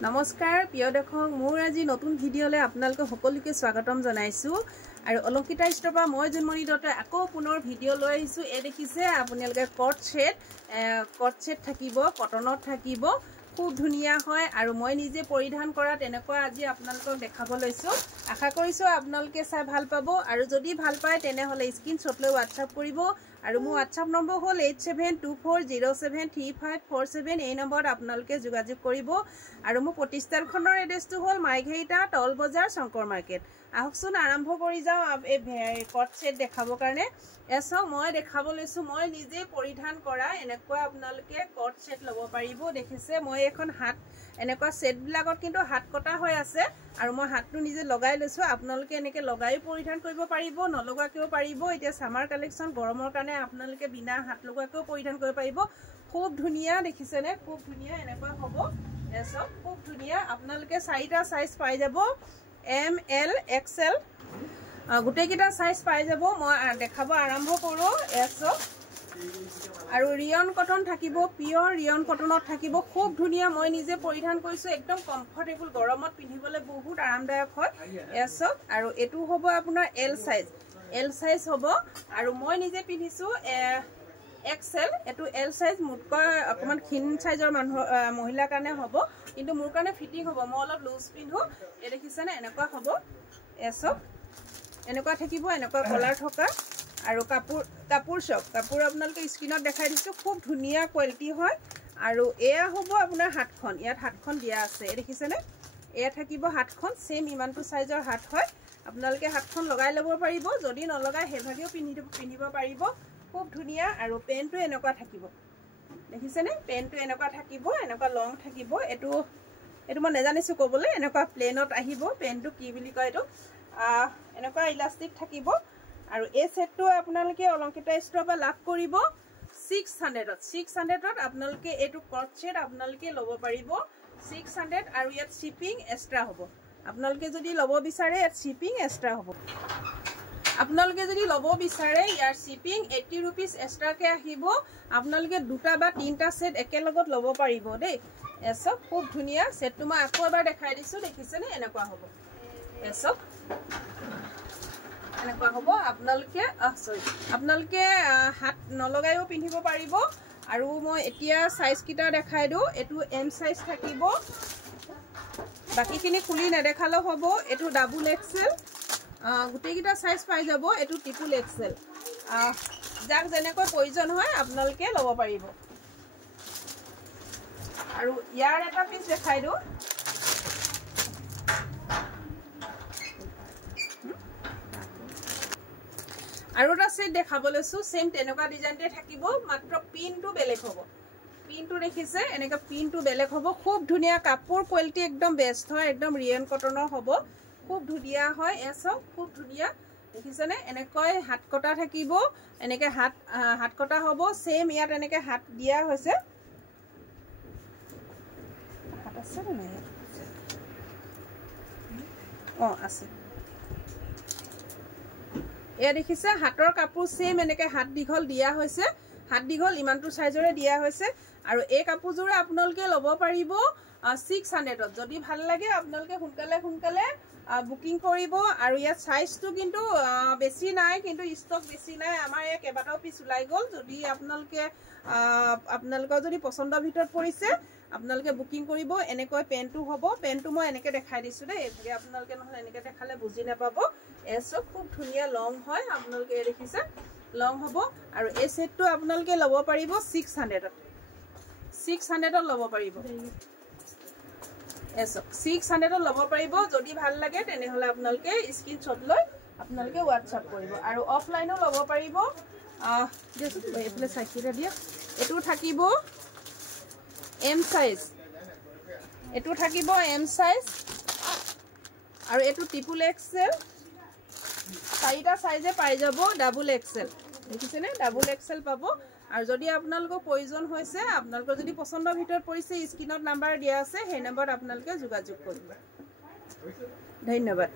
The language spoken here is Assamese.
নমস্কাৰ প্ৰিয় দৰ্শক মোৰ আজি নতুন ভিডিঅ'লে আপোনালোক সকলোকে স্বাগতম জনাইছো আৰু অলংকিতা ষ্ট'ৰৰ মই জন্মনি দত্তই আকৌ পুনৰ ভিডিঅ' লৈ আহিছো এই দেখিছে আপোনালোকে কট সেট থাকিব কটনত থাকিব খুব ধুনিয়া হয় আৰু মই নিজে পৰিধান কৰা তেনেকুৱা আজি আপোনালোকক দেখাব লৈছো আশা কৰিছো আপোনালোকে চাই ভাল পাব আৰু যদি ভাল পায় তেনেহলে স্ক্ৰিনশ্বট লৈ WhatsApp কৰিব আৰু মোৰ WhatsApp নম্বৰ হ'ল 8724073547 এই নম্বৰত আপোনালোকে যোগাযোগ কৰিব আৰু মোৰ প্ৰতিষ্ঠানখনৰ এড্ৰেছটো হ'ল মাইঘেৰিটা টল বজাৰ শংকৰ মাৰ্কেট আহকচোন আৰম্ভ কৰি যাও এই কট সেট দেখাবৰ কাৰণে এছ মই দেখাব লৈছো মই নিজে পৰিধান কৰা এনেকুৱা আপোনালোকে কট সেট ল'ব পাৰিব দেখিছে মই এখন হাত এনেকুৱা সেট বিলাকত কিন্তু হাত কটা হৈ আছে আৰু মই হাতটো নিজে লগাই লৈছো আপোনালোকে এনেকে লগাই পৰিধান কৰিব পাৰিব নলগাকেও পাৰিব এতিয়া সামাৰ কালেকচন গৰমৰ কাৰণে আপোনালোকে বিনা হাত লগাকেও পৰিধান কৰিব পাৰিব খুব ধুনিয়া দেখিছে নে খুব ধুনিয়া এনেকুৱা হ'ব এছ খুব ধুনিয়া আপোনালোকে চাৰিটা সাইজ পাই যাব এম এল এক্সএল গুটে কিটা সাইজ পাই যাব মই দেখাব আৰম্ভ কৰো এছ আৰু ৰিয়ন কটন থাকিব পিওৰ ৰিয়ন কটনত থাকিব খুব ধুনিয়া মই নিজে পৰিধান কৰিছো একদম কমফৰ্টেবল গৰমত পিন্ধিবলৈ বহুত আৰামদায়ক হয় এছ আৰু এটো হ'ব আপোনাৰ এল সাইজ হ'ব আৰু মই নিজে পিন্ধিছো এক্সএল এটো এল সাইজ মুটকৈ অকমান ক্ষীণ সাইজৰ মহিলাৰ কাৰণে হ'ব কিন্তু মোৰ কাৰণে ফিটিং হ'ব মই অলপ লুজ পিন্ধো এ দেখিছানে এনেকুৱা হ'ব এছ এনেকুৱা থাকিব এনেকুৱা কলাৰ থকা আৰু কাপোৰ আপোনালোকে স্ক্ৰিনত দেখাই দিছো খুব ধুনিয়া কোৱালিটি হয় আৰু এয়া হ'ব আপোনাৰ হাতখন ইয়াত হাতখন দিয়া আছে এই দেখিছেনে এয়া থাকিব হাতখন সেম ইমানটো সাইজৰ হাত হয় আপোনালোকে হাতখন লগাই ল'ব পাৰিব যদি নলগাই হেভাগেও পিন্ধিব পাৰিব খুব ধুনিয়া আৰু পেনটো এনেকুৱা থাকিব দেখিছেনে পেনটো এনেকুৱা থাকিব এনেকুৱা লং থাকিব এটো মই নেজানিছো ক'বলৈ এনেকুৱা প্লেনত আহিব পেনটো কি বুলি কয় এটো এনেকুৱা ইলাষ্টিক থাকিব আৰু এই সেটটো আপোনালোকে অলংকিতা ষ্ট'ৰৰ পৰা লাভ কৰিব 600ত আপোনালোকে এটো কট সেট আপোনালোকে ল'ব পাৰিব 600 আৰু ইয়াত শিপিং এক্সট্ৰা হ'ব আপোনালোকে যদি ল'ব বিচাৰে ইয়াত শিপিং এক্সট্ৰা হ'ব আপোনালোকে যদি ল'ব বিচাৰে ইয়াৰ শিপিং 80 रुपीस এক্সট্ৰাকে আহিব আপোনালোকে দুটা বা তিনটা সেট একেলগত ল'ব পাৰিব দেই এছ খুব ধুনিয়া সেটটো মই আকৌ এবাৰ দেখাই দিছো দেখিছেনে এনেকুৱা হ'ব এছ এনেকুৱা হ'ব আপোনালোকে আপোনালোকে হাত নলগাইও পিন্ধিব পাৰিব আৰু মই এতিয়া সাইজ কিটা দেখাই দিও এটো এম সাইজ থাকিব বাকিখিনি খুলি নেদেখালো হ'ব এটো ডাবল এক্সেল গুটে কিটা সাইজ পাই যাব এটো ট্ৰিপল এক্সেল যাক যেনেকৈ প্ৰয়োজন হয় আপোনালোকে ল'ব পাৰিব আৰু ইয়াৰ এটা পিস দেখাই দিও আৰু এটা সেট দেখাব লৈছো সেম তেনেকুৱা ডিজাইনতে থাকিব মাত্ৰ পিনটো বেলেগ হ'ব পিনটো দেখিছে এনেকা পিনটো বেলেগ হ'ব খুব ধুনিয়া কাপোৰ কোৱালিটি একদম বেষ্ট হয় একদম ৰিয়ন কটনৰ হ'ব খুব ধুনিয়া হয় এসব খুব ধুনিয়া দেখিছেনে এনেকৈ হাত কটা থাকিব এনেকে হাত কটা হ'ব সেম ইয়াত এনেকে হাত দিয়া হৈছে হাত আছে নে নাই আছে এয়া দেখিছে হাতৰ কাপোৰ সেম এনেকে হাত দীঘল দিয়া হৈছে হাত দীঘল ইমানটো সাইজৰে দিয়া হৈছে আৰু এই কাপোৰযোৰ আপোনালোকে ল'ব পাৰিব 600ত যদি ভাল লাগে আপোনালোকে সোনকালে বুকিং কৰিব আৰু ইয়াত সাইজটো কিন্তু বেছি নাই কিন্তু ষ্টক বেছি নাই আমাৰ এই কেবাটাও পিস উলাই গল যদি আপোনালোকৰ যদি পছন্দৰ ভিতৰত পৰিছে আপোনালোকে বুকিং কৰিব এনেকৈ পেনটো হ'ব পেনটো মই এনেকে দেখাই দিছো দেই এভাগে আপোনালোকে নহলে এনেকে দেখালে বুজি নাপাব এছো খুব ধুনিয়া লং হয় আপোনালোকে দেখিছে লং হ'ব আৰু এই সেটটো আপোনালোকে ল'ব পাৰিব 600ত ল'ব পাৰিব এছো 600ত ল'ব পাৰিব যদি ভাল লাগে তেনেহলে আপোনালোকে স্ক্ৰিনশ্বট লৈ আপোনালোকে WhatsApp কৰিব আৰু অফলাইনও ল'ব পাৰিব এফলে সাইজটা দিয়া এটো থাকিব এম সাইজ এটো থাকিব এম সাইজ আৰু এটো ট্ৰিপল এক্সেল চাৰিটা সাইজে পাই যাব ডাবল এক্সেল দেখিছেনে ডাবল এক্সেল পাব আৰু যদি আপোনালোকৰ প্ৰয়োজন হৈছে আপোনালোকৰ যদি পছন্দৰ ভিতৰত পৰিছে স্ক্ৰিনত নাম্বাৰ দিয়া আছে সেই নম্বৰত আপোনালোকে যোগাযোগ কৰিব ধন্যবাদ